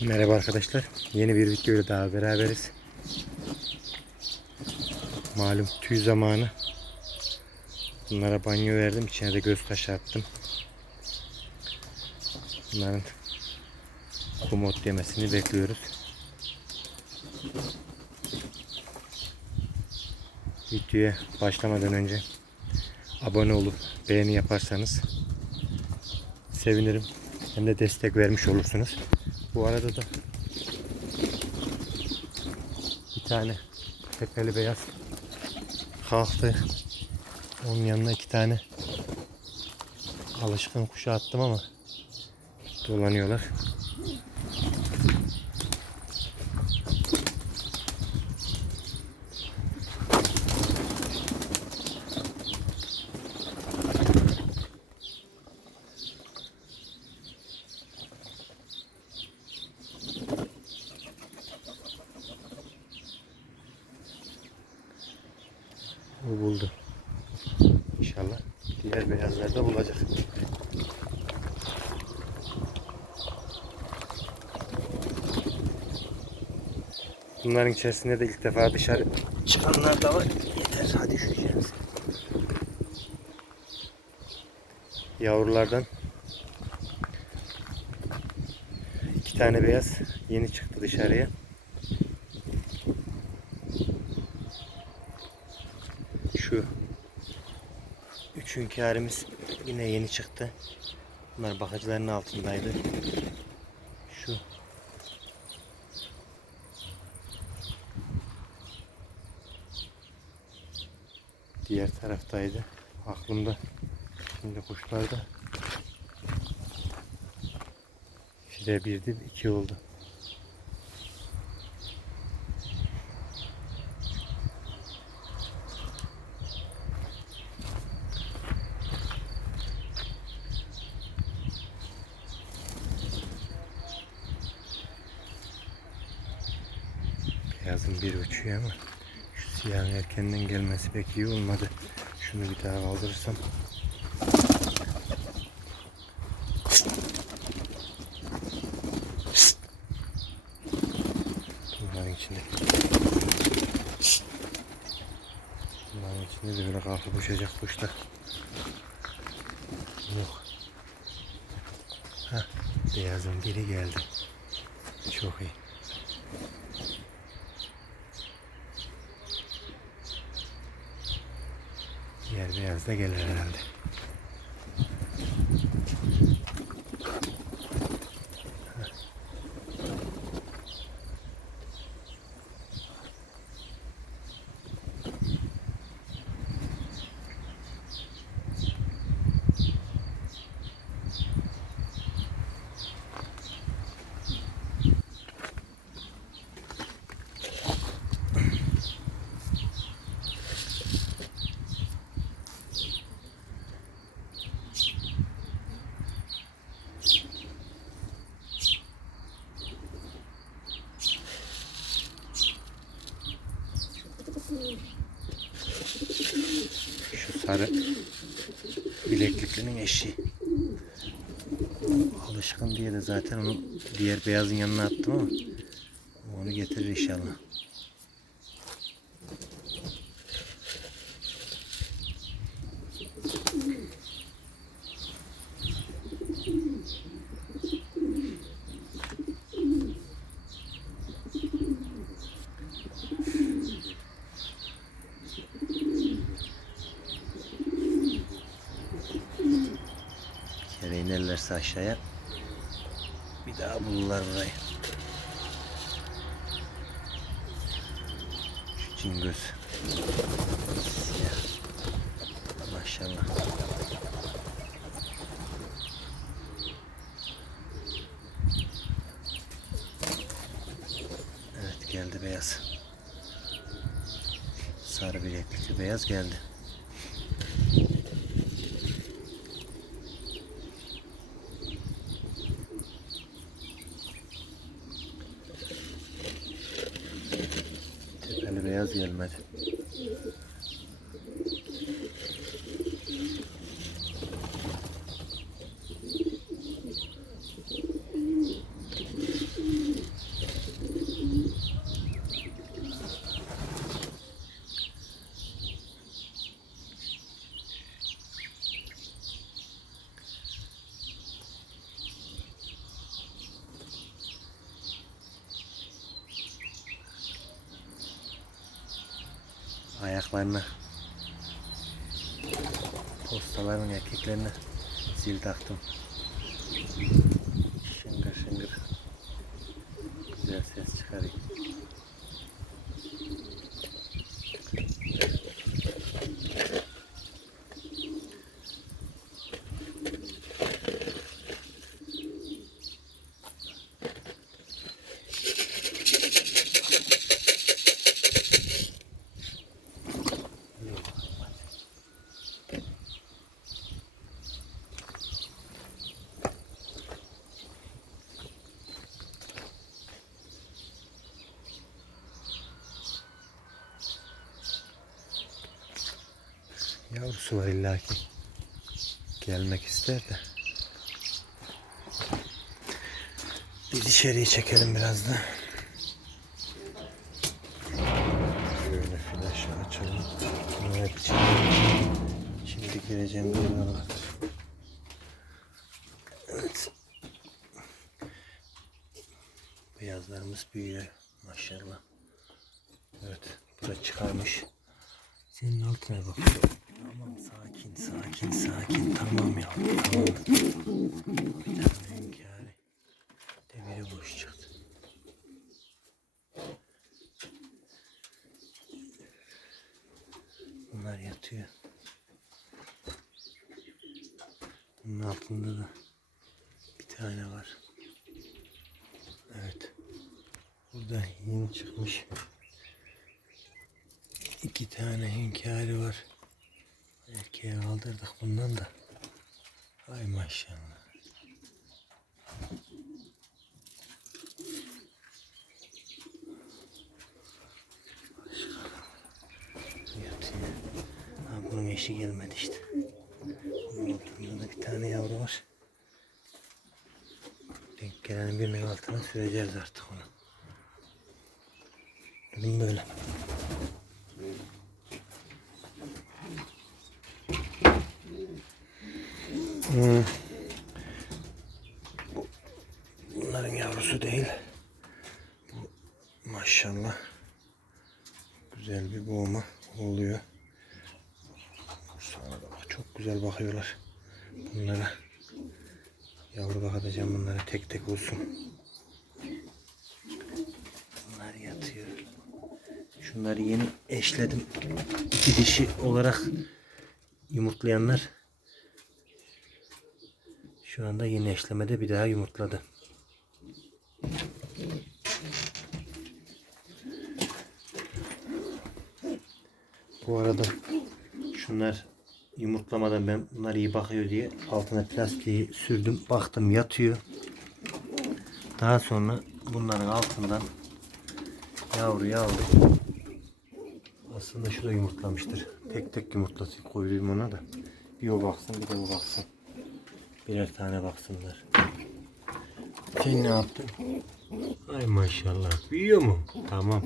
Merhaba arkadaşlar. Yeni bir videoyla daha beraberiz. Malum tüy zamanı. Bunlara banyo verdim. İçine de göz taşı attım. Bunların komut yemesini bekliyoruz. Videoya başlamadan önce abone olup beğeni yaparsanız sevinirim. Hem de destek vermiş olursunuz. Bu arada da bir tane tepeli beyaz kalktı. Onun yanına iki tane alışkın kuşa attım ama dolanıyorlar. Bu buldu. İnşallah diğer beyazlar da bulacak. Bunların içerisinde de ilk defa dışarı çıkanlar da var. Yeter hadi üşüyeceğiz. Yavrulardan iki tane beyaz yeni çıktı dışarıya. Şu hünkârımız yine yeni çıktı. Bunlar bakıcıların altındaydı. Şu diğer taraftaydı. Aklımda şimdi kuşlarda fide birdi iki oldu. Beyazın bir uçuyor ama şu siyahın erkenden gelmesi pek iyi olmadı. Şunu bir daha kaldırırsam. Bunların içinde. Bunların içinde de böyle kalkıp uçacak kuşlar. Yok. Heh, beyazın biri geldi. Çok iyi. Da gelir herhalde. Sarı bilekliklinin eşi. Alışkın diye de zaten onu diğer beyazın yanına attım ama onu getirir inşallah. Kere inerlerse aşağıya bir daha bulurlar burayı. Şu cingöz. Siyah. Maşallah. Evet geldi beyaz. Sarı bileklikli beyaz geldi. Tepeli beyaz gelmedi. Ayaklarına postaların erkeklerine zil taktım. Yavrusu var illaki. Gelmek ister de. Biz içeriye çekelim biraz da. Şöyle flaşı açalım. Evet şimdi, şimdi gireceğim buralar. Evet. Beyazlarımız büyüyor maşallah. Evet. Bu da çıkarmış. Senin altına bak. Tamam sakin sakin sakin tamam ya tamam. Bir tane hünkârı. Demiri boş çıktı. Bunlar yatıyor. Bunun altında da bir tane var. Evet. Burada yeni çıkmış. İki tane hünkârı var. Erkeğe kaldırdık bundan da. Ay maşallah. Ha, bunun eşi gelmedi işte. Bunun altında da bir tane yavru var. Denk gelenin birinin altına süreceğiz artık onu. Durum böyle. Bu- Bunların yavrusu değil. Bu maşallah güzel bir boğma oluyor. Sana da bak çok güzel bakıyorlar. Bunlara yavru bakacağım bunlara tek tek olsun. Bunlar yatıyor. Şunları yeni eşledim. İki dişi olarak yumurtlayanlar şu anda yeni eşlemede bir daha yumurtladı. Bu arada şunlar yumurtlamadan ben bunlar iyi bakıyor diye altına plastiği sürdüm. Baktım yatıyor. Daha sonra bunların altından yavruyu aldım. Aslında şu yumurtlamıştır. Tek tek yumurtlasın koyayım ona da. Bir o baksın bir de o baksın. Birer tane baksınlar. Sen ne yaptın? Ay maşallah. Büyüyor mu? Tamam.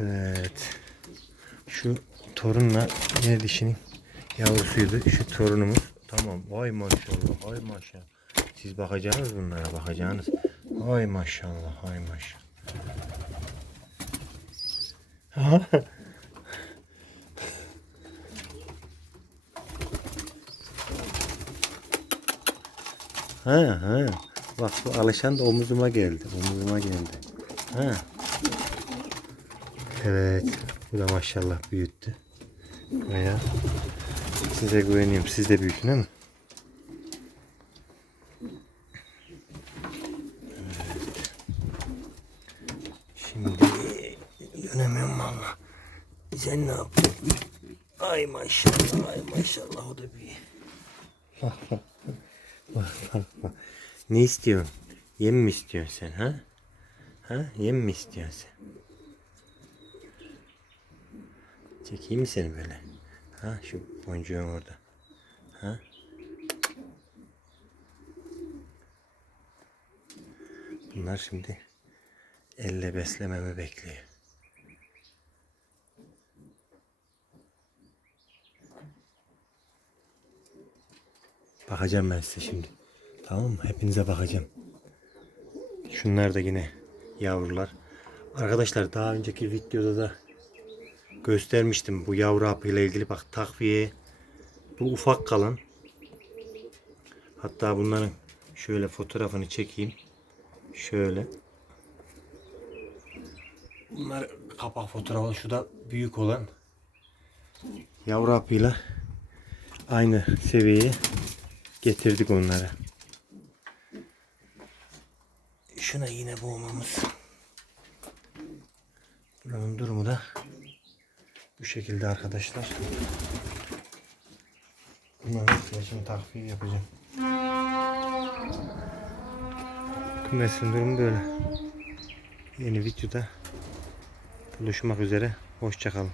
Evet. Şu torunla ne dişinin yavrusuydu. Şu torunumuz. Tamam. Ay maşallah. Ay maşallah. Siz bakacaksınız bunlara bakacaksınız. Ay maşallah. Ay maşallah. Ha? Ha ha. Bak bu alışan da omuzuma geldi. Omuzuma geldi. Ha. Evet. Bu da maşallah büyüttü. Veya size güveniyorum. Siz de büyütün değil mi? Evet. Şimdi dönemiyorum valla. Sen ne yaptın? Ay maşallah, ay maşallah o da büyüyor. Bak bak. Bak bak bak. Ne istiyorsun? Yem mi istiyorsun sen ha? Ha? Yem mi istiyorsun sen? Çekeyim mi seni böyle? Ha? Şu boncuğun orada. Ha? Bunlar şimdi elle beslememi bekliyor. Bakacağım ben size şimdi. Tamam mı? Hepinize bakacağım. Şunlar da yine yavrular. Arkadaşlar daha önceki videoda da göstermiştim bu yavru hapıyla ilgili. Bak takviye bu ufak kalan. Hatta bunların şöyle fotoğrafını çekeyim. Şöyle. Bunlar kapak fotoğrafı. Şu da büyük olan. Yavru hapıyla aynı seviyeye getirdik onları. Şuna yine boğmamız. Buranın durumu da bu şekilde arkadaşlar. Bunların şimdi takviye yapacağım. Kümesin durumu böyle. Yeni videoda buluşmak üzere. Hoşçakalın.